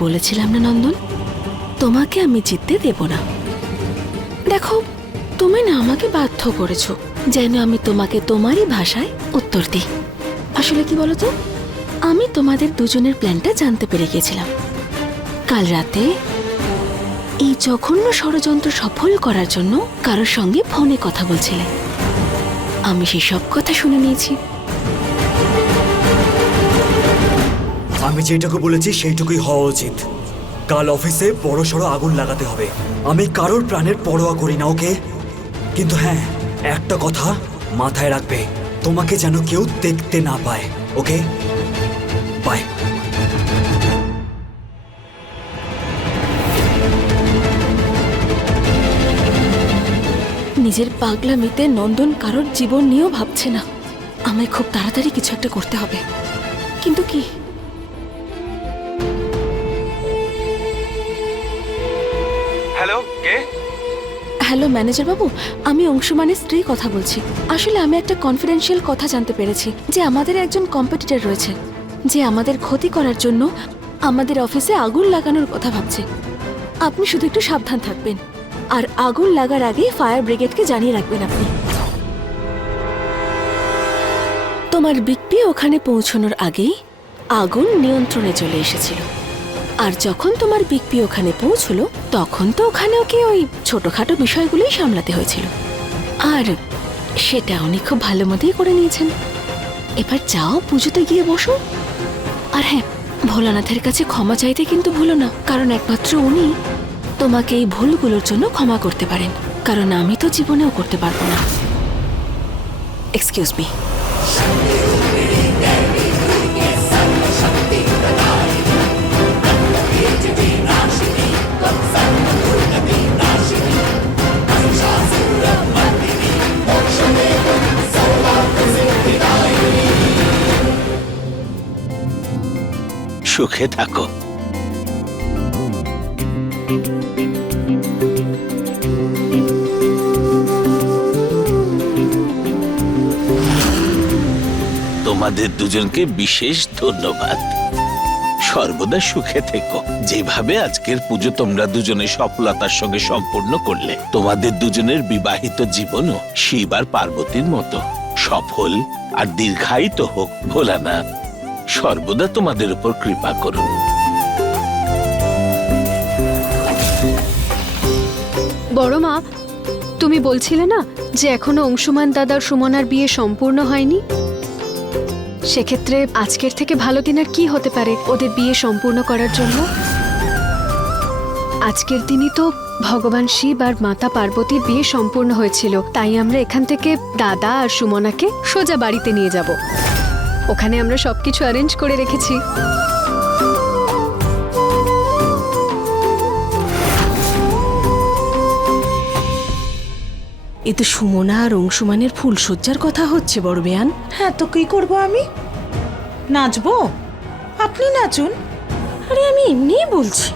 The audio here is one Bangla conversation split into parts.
বলেছিলাম না, নন্দন? তোমাকে আমি জিততে দেব না। দেখো, তুমি না আমাকে বাধ্য করেছ, যেন আমি তোমাকে তোমারই ভাষায় উত্তর দিই। আসলে কি বলতো? আমি তোমাদের দুজনের প্ল্যানটা জানতে পেরে গিয়েছিলাম। কাল রাতে এই জঘন্য ষড়যন্ত্র সফল করার জন্য কারোর সঙ্গে ফোনে কথা বলছিলে। আমি সেই সব কথা শুনে নিয়েছি। আমি যেটুকু বলেছি, সেইটুকুই হওয়া উচিত। কাল অফিসে বড় সড়ো আগুন লাগাতে হবে। আমি কারোর প্রাণের পরোয়া করি না, ওকে? কিন্তু হ্যাঁ একটা কথা মাথায় রাখবে। তোমাকে যেন কেউ দেখতে না পায়, ওকে? বাই। নিজের পাগলামিতে নন্দন কারোর জীবন নিয়েও ভাবছে না। আমায় খুব তাড়াতাড়ি কিছু একটা করতে হবে। কিন্তু কি? হ্যালো কে? হ্যালো ম্যানেজার বাবু, আমি অংশুমানের স্ত্রী কথা বলছি। আসলে আমি একটা কনফিডেন্সিয়াল কথা জানতে পেরেছি, যে আমাদের একজন কম্পিটিটর রয়েছে, যে আমাদের ক্ষতি করার জন্য আমাদের অফিসে আগুন লাগানোর কথা ভাবছে। আপনি শুধু একটু সাবধান থাকবেন, আর আগুন লাগার আগেই ফায়ার ব্রিগেডকে জানিয়ে রাখবেন আপনি। তোমার বিকপি ওখানে পৌঁছানোর আগেই আগুন নিয়ন্ত্রণে চলে এসেছিল। আর যখন তোমার বিকপি ওখানে পৌঁছলো, তখন তো ওখানে ওকে ওই ছোটখাটো বিষয়গুলোই সামলাতে হয়েছিল। আর সেটা উনি খুব ভালো মতোই করে নিয়েছেন। এবার যাও পুজোতে গিয়ে বসো। আর হ্যাঁ ভোলানাথের কাছে ক্ষমা চাইতে কিন্তু ভুলো না, কারণ একমাত্র উনি তোমাকে এই ভুলগুলোর জন্য ক্ষমা করতে পারেন, কারণ আমি তো জীবনেও করতে পারব না। এক্সকিউজ মি সুখে থাকো। তোমাদের দুজনকে বিশেষ ধন্যবাদ। সর্বদা সুখে থেকো। যেভাবে আজকের পুজো তোমরা দুজনে সফলতার সঙ্গে সম্পূর্ণ করলে, তোমাদের দুজনের বিবাহিত জীবনও শিব আর পার্বতীর মতো। সফল আর দীর্ঘায়িত হোক, ভোলানাথ। সর্বদা তোমাদের উপর কৃপা করুন। বড় মা, তুমি বলছিলে না যে এখনও অংশুমান দাদার সুমনার বিয়ে সম্পূর্ণ হয়নি? সেক্ষেত্রে আজকের থেকে ভালো দিন আর কি হতে পারে ওদের বিয়ে সম্পূর্ণ করার জন্য? আজকের দিনই তো ভগবান শিব আর মাতা পার্বতীর বিয়ে সম্পূর্ণ হয়েছিল, তাই আমরা এখান থেকে দাদা আর সুমনাকে সোজা বাড়িতে নিয়ে যাব। ওখানে আমরা সবকিছু অ্যারেঞ্জ করে রেখেছি। এ তো সুমনা আর অংশুমানের ফুলসজ্জার কথা হচ্ছে বড় বেয়ান। হ্যাঁ তো কি করব আমি? নাচবো? আপনি নাচুন। আরে আমি এমনিই বলছি।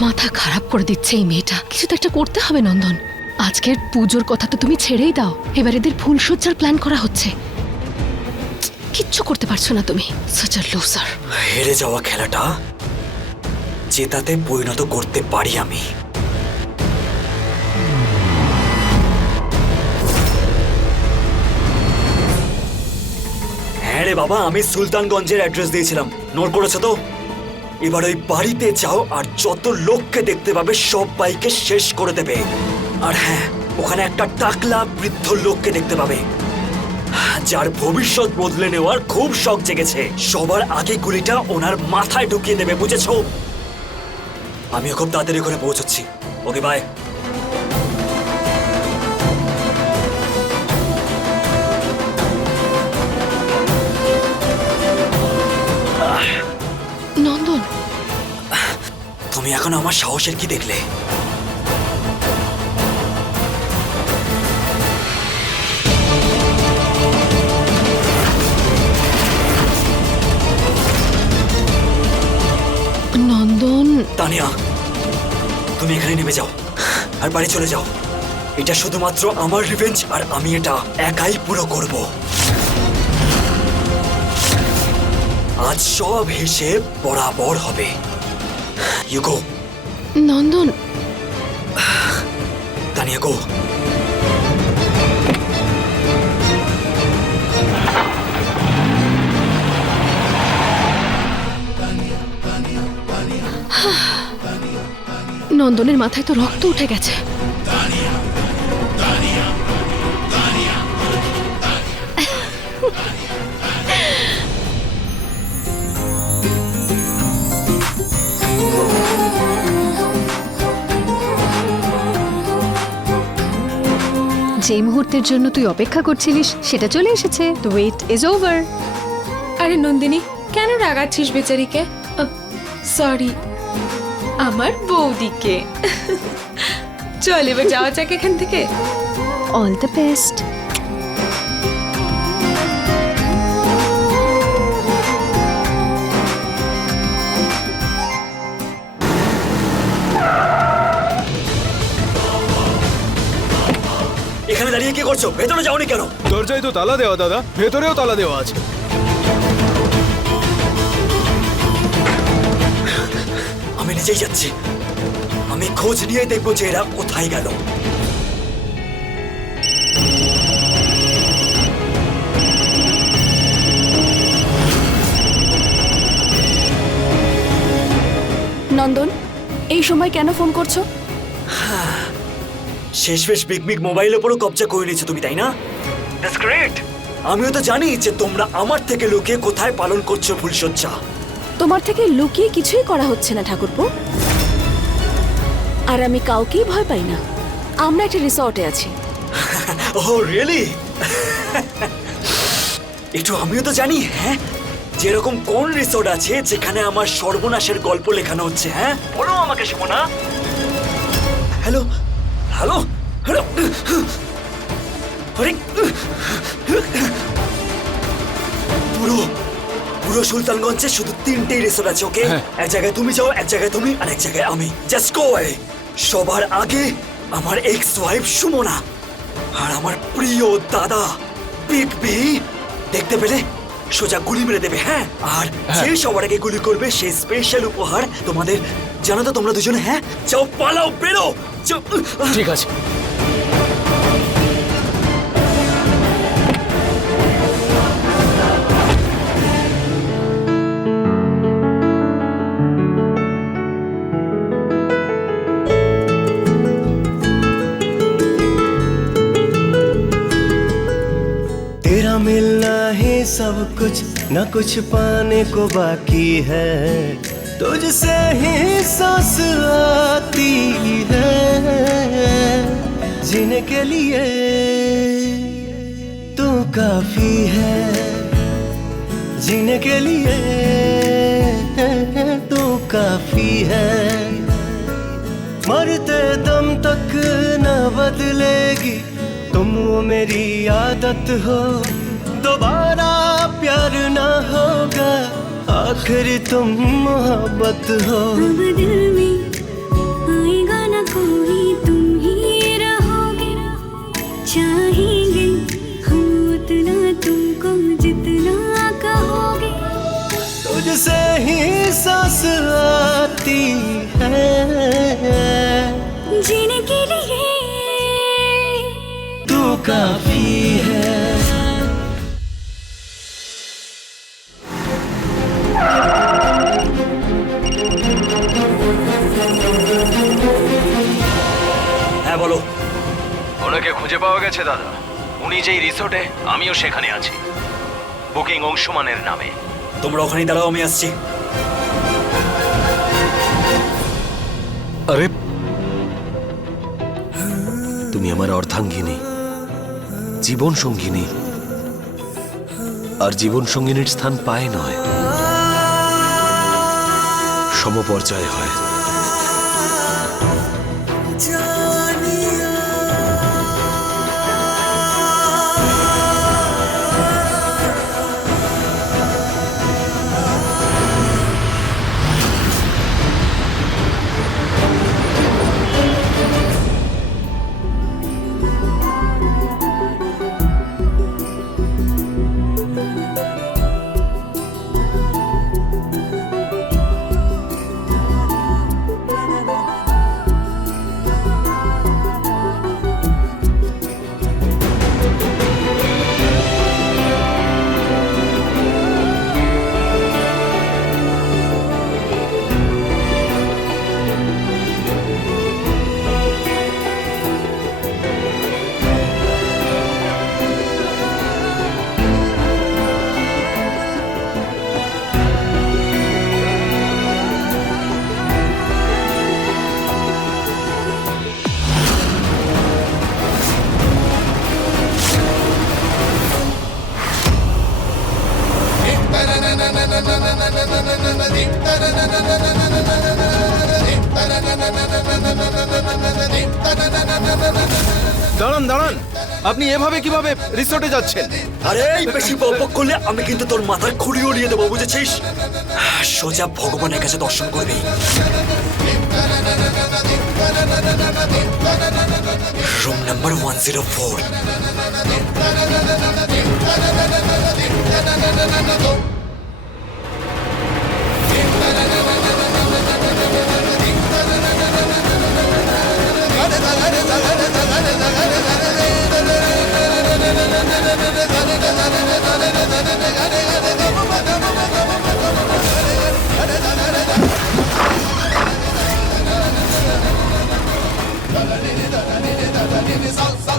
মাথা খারাপ করে দিচ্ছে এই মেয়েটা। কিছু তো একটা করতে হবে নন্দন। আজকের পুজোর কথা তো তুমি ছেড়েই দাও। এবার এদের ফুলসজ্জার প্ল্যান করা হচ্ছে। কিচ্ছু করতে পারছ না তুমি হেরে যাওয়া খেলাটা জেতাতে পরিণত করতে পারি আমি। হ্যাঁ রে বাবা, আমি সুলতানগঞ্জের অ্যাড্রেস দিয়েছিলাম। নোট করেছ তো? এবার ওই বাড়িতে যাও আর যত লোককে দেখতে পাবে, সব বাইকে শেষ করে দেবে। আর হ্যাঁ ওখানে একটা টাকলা বৃদ্ধ লোককে দেখতে পাবে। যার ভবিষ্যৎ বদলে নেওয়ার খুব শখ জেগেছে। সবার আগে গুলিটা ওনার মাথায় ঢুকিয়ে দেবে বুঝেছ? আমিও খুব তাড়াতাড়ি ওখানে পৌঁছচ্ছি। ওকে বাই নন্দন। তুমি এখন আমার সাহসের কি দেখলে? তানিয়া তুমি এখানে নেমে যাও আর বাড়ি চলে যাও। এটা শুধুমাত্র আমার রিভেঞ্জ আর আমি এটা একাই পুরো করব। আজ সব হিসেব বরাবর হবে। ইউগো নন্দন নন্দনের মাথায় তো রক্ত উঠে গেছে। যে মুহূর্তের জন্য তুই অপেক্ষা করছিলিস, সেটা চলে এসেছে। ওয়েট ইজ ওভার আরে নন্দিনী, কেন রাগাচ্ছিস বেচারিকে? সরি আমার বৌদিকে। চল এবার যাওয়া যাক এখান থেকে। অল দ্য বেস্ট এখানে দাঁড়িয়ে কি করছ? ভেতরে যাওনি কেন? দরজায় তো তালা দেওয়া দাদা। ভেতরেও তালা দেওয়া আছে। নিজেই যাচ্ছি। আমি খোঁজ নিয়ে দেখব যে এরা কোথায় গেল। নন্দন এই সময় কেন ফোন করছ? শেষ শেষ বিগ বিগ মোবাইলের উপরও কবজা করে নিয়েছো তুমি তাই না? গ্রেট আমিও তো জানি যে তোমরা আমার থেকে লুকিয়ে কোথায় পালন করছ ফুলশয্যা তোমার থেকে লুকিয়ে কিছুই করা হচ্ছে না ঠাকুরপো। আর আমি কাউকেই ভয় পাই না। আমরা একটা রিসর্টে আছি। ও রিয়েলি একটু আমিও তো জানি হ্যাঁ? যেরকম কোন রিসোর্ট আছে যেখানে আমার সর্বনাশের গল্প লেখানো হচ্ছে হ্যাঁ? বলো আমাকে শোনা হ্যালো? হ্যালো? হ্যালো? পুরো পুরো সুলতানগঞ্জে শুধু তিনটেই রিসোর্ট আছে ওকে এক জায়গায় তুমি যাও এক জায়গায় তুমি আর এক জায়গায় আমি। জাস্ট গো সবার আগে আমার এক্স ওয়াইফ সুমনা আর আমার প্রিয় দাদা বিগ বি দেখতে পেলে? সোজা গুলি মেরে দেবে হ্যাঁ? আর যে সবার আগে গুলি করবে সেই স্পেশাল উপহার তোমাদের জানো তো তোমরা দুজনে হ্যাঁ? যাও পালাও বেরো। ঠিক আছে। तेरा मिलना ही सब कुछ, न कुछ पाने को बाकी है। तुझसे ही सांस आती है, जीने के लिए तू काफ़ी है। जीने के लिए तू काफ़ी है। मरते दम तक न बदलेगी तुम वो मेरी आदत हो, दोबारा प्यार ना होगा, आखिर तुम मोहब्बत हो। दिल में काफी है হ্যাঁ বলো ওনাকে খুঁজে পাওয়া গেছে দাদা উনি যেই রিসোর্টে আমিও সেখানে আছি বুকিং অংশুমানের নামে তোমরা ওখানেই দাঁড়াও আমি আসছি আরে তুমি আমার অর্ধাঙ্গিনী জীবন সঙ্গিনী। আর জীবন সঙ্গিনীর স্থান পায় নয় সমপর্যায় হয়। দাঁড়ান দাঁড়ান। আপনি এভাবে কীভাবে রিসোর্টে যাচ্ছেন? আরে, এই বেশি বকবক করলে আমি কিন্তু তোর মাথায় খুঁড়ি উড়িয়ে দেবো, বুঝেছিস? সোজা ভগবানের কাছে দর্শন করবি। Room number one zero four. Salsa,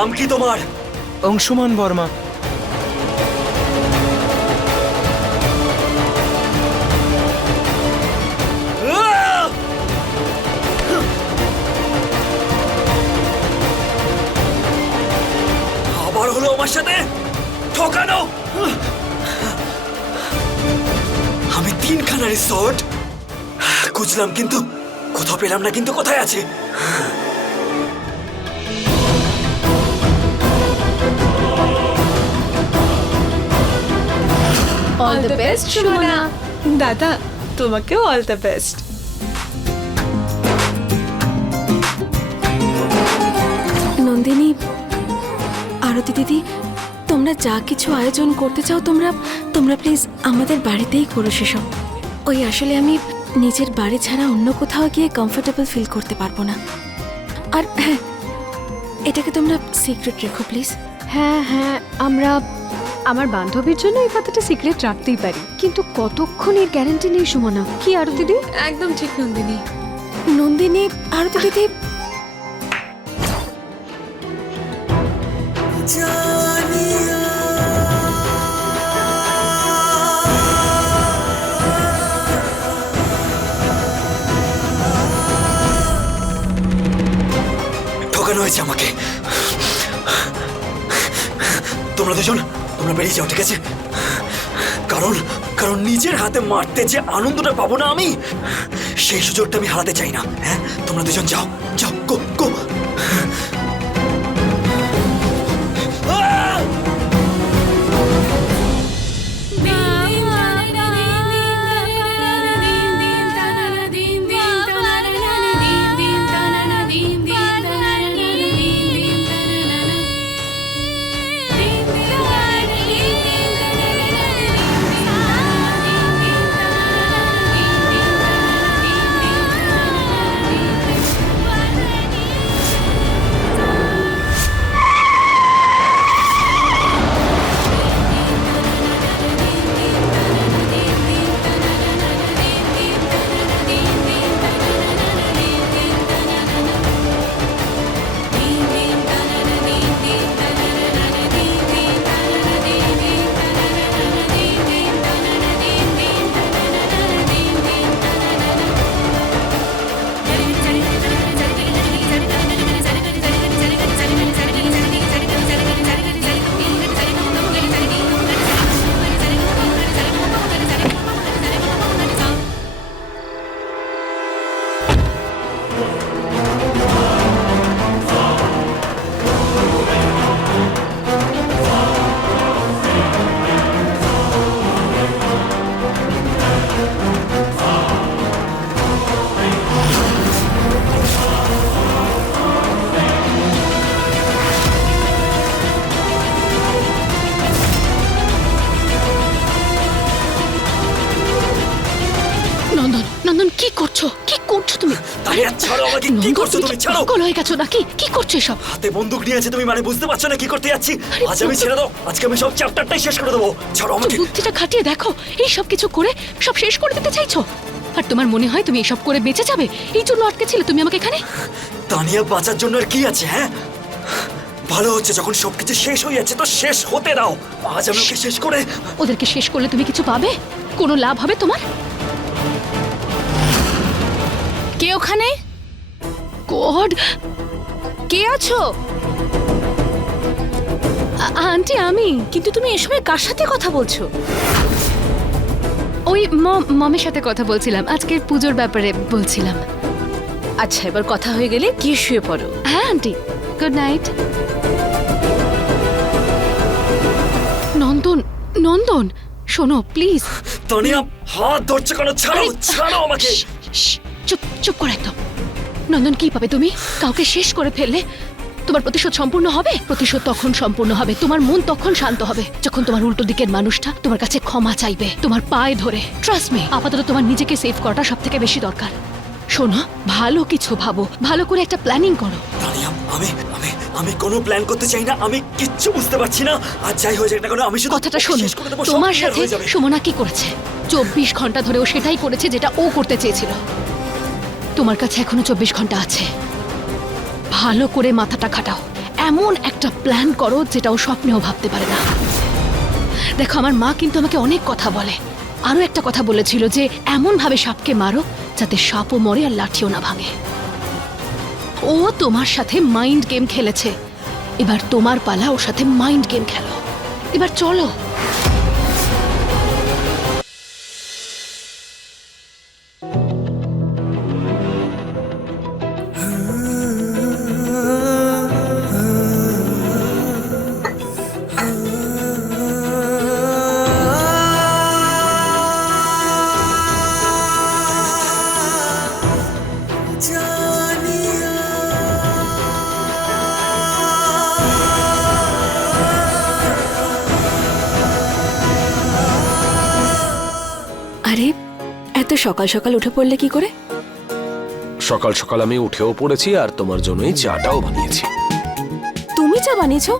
নাম কি তোমার? অংশুমান বর্মা! আবার হলো আমার সাথে? ঠকানো! আমি তিনখানা রিসোর্ট খুঁজলাম কিন্তু কোথাও পেলাম না কিন্তু কোথায় আছে? অল দ্য বেস্ট সুমনা দাদা তোমাকেও all the best Nandini Arati দিদি তোমরা যা কিছু আয়োজন করতে চাও তোমরা তোমরা প্লিজ আমাদের বাড়িতেই করো সেসব। ওই আসলে আমি নিজের বাড়ি ছাড়া অন্য কোথাও গিয়ে কমফোর্টেবল ফিল করতে পারব না। আর হ্যাঁ এটাকে তোমরা সিক্রেট রেখো প্লিজ হ্যাঁ হ্যাঁ আমরা আমার বান্ধবীর জন্য এই কথাটা সিক্রেট রাখতেই পারি। কিন্তু কতক্ষণ এর গ্যারান্টি নেই সুমনা? কি আরও দিদি একদম ঠিক নন্দিনী। নন্দিনী আরতি দিদি ঠকানো হয়েছে আমাকে। তোমরা দুজন তোমরা বেরিয়ে যাও, ঠিক আছে? কারণ কারণ নিজের হাতে মারতে যে আনন্দটা পাবো না আমি, সেই সুযোগটা আমি হারাতে চাই না হ্যাঁ? তোমরা দুজন যাও যাও, গো গো। হয়ে গেছো নাকি? কি করছ এসব? হাতে বন্দুক নিয়ে আছে তুমি মানে বুঝতে পারছ না কি করতে যাচ্ছি? আজ আমি ছেড়ে দাও আজকে আমি সব চ্যাপ্টারটাই শেষ করে দেবো। ছাড়ো আমাকে। বুদ্ধিটা খাটিয়ে দেখো এই সব কিছু করে সব শেষ করে দিতে চাইছো? আর তোমার মনে হয় তুমি এসব করে বেঁচে যাবে? এই জন্য আটকে ছিলে তুমি আমাকে এখানে? তানিয়া বাঁচার জন্য আর কি আছে হ্যাঁ? ভালো হচ্ছে যখন সবকিছু শেষ হয়ে যাচ্ছে তো শেষ হতে দাও। আজ আমি ওকে শেষ করে ওদেরকে শেষ করলে তুমি কিছু পাবে? কোনো লাভ হবে তোমার? কে ওখানে? গড কে আছো? আন্টি আমি কিন্তু তুমি এ সময় কার সাথে কথা বলছো? ওই মম মমের সাথে কথা বলছিলাম আজকে পুজোর ব্যাপারে বলছিলাম। আচ্ছা এবার কথা হয়ে গেলে গিয়ে শুয়ে পড়ো? হ্যাঁ aunty good night. Nandan Nandan শোনো প্লিজ। তানিয়া হাত ধরছে কেন? ছাড়ো ছাড়ো আমাকে। চুপ চুপ করে একদম। নন্দন কি পাবে তুমি? কাউকে শেষ করে ফেললে তোমার প্রতিশোধ সম্পূর্ণ হবে? প্রতিশোধ তখন সম্পূর্ণ হবে। তোমার মন তখন শান্ত হবে। যখন তোমার উল্টো দিকের মানুষটা তোমার কাছে ক্ষমা চাইবে তোমার পায়ে ধরে। ট্রাস্ট মি আপাতত তোমার নিজেকে সেভ করাটা সব থেকে বেশি দরকার। শোনো ভালো কিছু ভাবো। ভালো করে একটা প্ল্যানিং করো। আমি আমি আমি কোনো প্ল্যান করতে চাই না। আমি কিচ্ছু বুঝতে পারছি না। আর যাই হয়ে যাক না কেন আমি শুধু কথাটা শোনো তোমার সাথে সুমনা কি করেছে? চব্বিশ ঘণ্টা ধরে ও সেটাই করেছে যেটা ও করতে চেয়েছিল। তোমার কাছে এখনও চব্বিশ ঘণ্টা আছে। ভালো করে মাথাটা খাটাও। এমন একটা প্ল্যান করো যেটা ও স্বপ্নেও ভাবতে পারে না। দেখো, আমার মা কিন্তু আমাকে অনেক কথা বলে। আরও একটা কথা বলেছিল যে এমন ভাবে সাপকে মারো যাতে সাপও মরে আর লাঠিও না ভাঙে। ও তোমার সাথে মাইন্ড গেম খেলেছে। এবার তোমার পালা ওর সাথে মাইন্ড গেম খেলো। এবার চলো। সকাল সকাল উঠে পড়লে কি করে? সকাল সকাল আমি উঠেও পড়েছি আর তোমার জন্যই চাটাও বানিয়েছি। তুমি চা বানিয়েছো?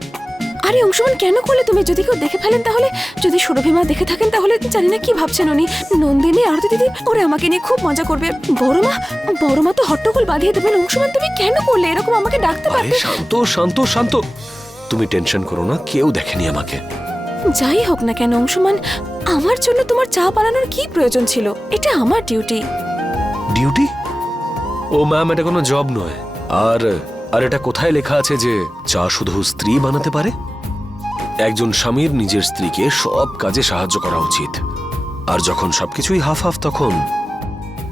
আরে অংশমান কেন করলে তুমি? যদি কেউ দেখে ফেলেন তাহলে যদি সুরভিমা দেখে থাকেন তাহলে জানি না কি ভাবছেন উনি। নন্দিনী আরতি দিদি ওরা আমাকে নিয়ে খুব মজা করবে। বড় মা বড় মা তো হট্টগোল বাঁধিয়ে দেবেন। অংশমান তুমি কেন করলে? এরকম আমাকে ডাকতে পারতে। শান্ত শান্ত শান্ত। তুমি টেনশন করো না কেউ দেখেনি আমাকে। যাই হোক না কেন অংশমান আমার জন্য তোমার চা বানানোর কি প্রয়োজন ছিল? এটা আমার ডিউটি ডিউটি ও ম্যাম এটা কোনো জব নয়। আর আর এটা কোথায় লেখা আছে যে চা শুধু স্ত্রী বানাতে পারে? একজন স্বামীর নিজের স্ত্রীকে সব কাজে সাহায্য করা উচিত। আর যখন সবকিছুই হাফ হাফ তখন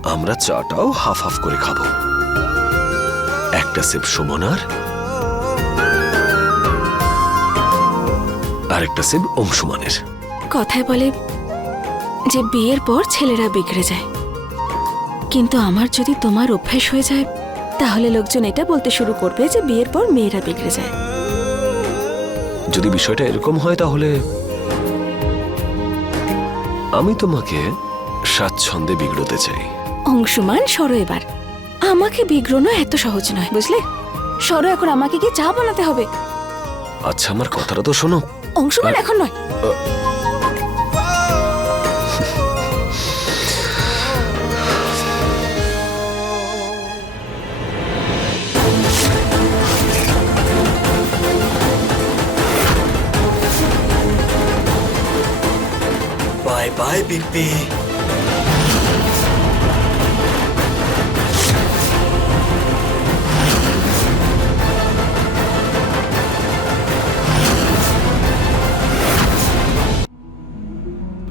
আমরা চাটাও হাফ হাফ করে খাব। একটা সিপ সুমনার আর একটা সিপ অংশুমানের কথায় বলে যে বিয়ের পর ছেলেরা বিগড়ে যায়। কিন্তু আমার যদি তোমার অভ্যাস হয়ে যায় তাহলে লোকজন এটা বলতে শুরু করবে যে বিয়ের পর মেয়েরা বিগড়ে যায়। যদি বিষয়টা এরকম হয় তাহলে আমি তোমাকে স্বাচ্ছন্দ্যে বিগড়তে চাই। অংশুমান সরো এবার। আমাকে বিগ্রনো এত সহজ নয় বুঝলে? সরো এখন আমাকে গিয়ে চা বানাতে হবে। আচ্ছা আমার কথাটা তো শোনো। অংশুমান এখন নয়। বাই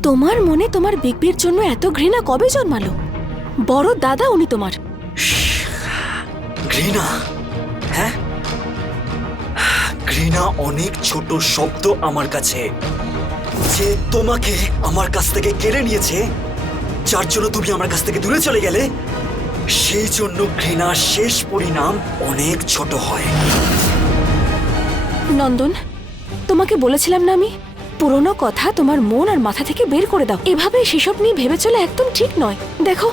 তোমার মনে তোমার বিগবির জন্য এত ঘৃণা কবে জন্মালো? বড় দাদা উনি তোমার। ঘৃণা? হ্যাঁ? ঘৃণা অনেক ছোট শব্দ আমার কাছে। যে তোমাকে আমার কাছ থেকে কেড়ে নিয়েছে, যার জন্য তুমি আমার কাছ থেকে দূরে চলে গেলে, সেই জন্য ঘৃণার শেষ পরিণাম অনেক ছোট হয়। নন্দন, তোমাকে বলেছিলাম না আমি? পুরনো কথা তোমার মন আর মাথা থেকে বের করে দাও। এভাবে সেসব নিয়ে ভেবে চলে একদম ঠিক নয়। দেখো,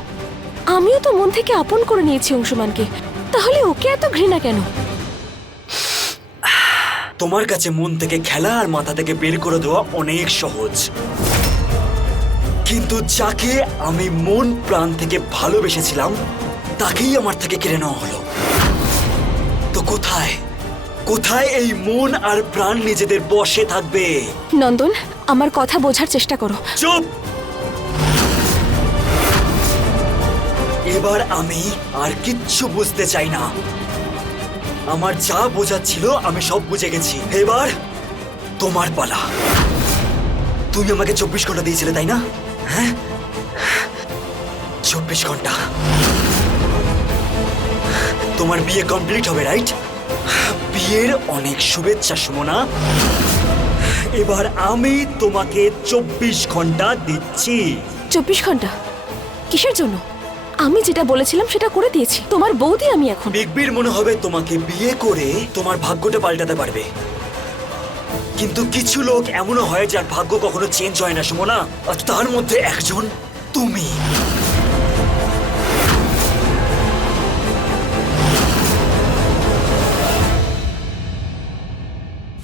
আমিও তো মন থেকে আপন করে নিয়েছি অংশুমানকে। তাহলে ওকে এত ঘৃণা কেন? তোমার কাছে মন থেকে খেলা আর মাথা থেকে বের করে দেওয়া অনেক সহজ। কিন্তু যাকে আমি মন প্রাণ থেকে ভালোবেসেছিলাম তাকেই আমার থেকে কেড়ে নেওয়া হলো। তো কোথায়? কোথায় এই মন আর প্রাণ নিজেদের বসে থাকবে? নন্দন আমার কথা বোঝার চেষ্টা করো। চুপ! এবার আমি আর কিচ্ছু বুঝতে চাই না। আমার যা বোঝাচ্ছিল আমি সব বুঝে গেছি। এবার তোমার পালা। তুমি আমাকে চব্বিশ ঘণ্টা দিয়েছিলে, তাই না? হ্যাঁ? চব্বিশ ঘণ্টা। তোমার বিয়ে কমপ্লিট হবে, রাইট? বিয়ের অনেক শুভেচ্ছা, সুমনা। এবার আমি তোমাকে চব্বিশ ঘণ্টা দিচ্ছি। চব্বিশ ঘণ্টা? কিসের জন্য? আমি যেটা বলেছিলাম সেটা করে দিয়েছি। তোমার বৌদি আমি এখন। বিগবির মনে হবে তোমাকে বিয়ে করে তোমার ভাগ্যটা পাল্টাতে পারবে। কিন্তু কিছু লোক এমনও হয় যার ভাগ্য কখনো চেঞ্জ হয় না, সুমনা। আর তার মধ্যে একজন তুমি।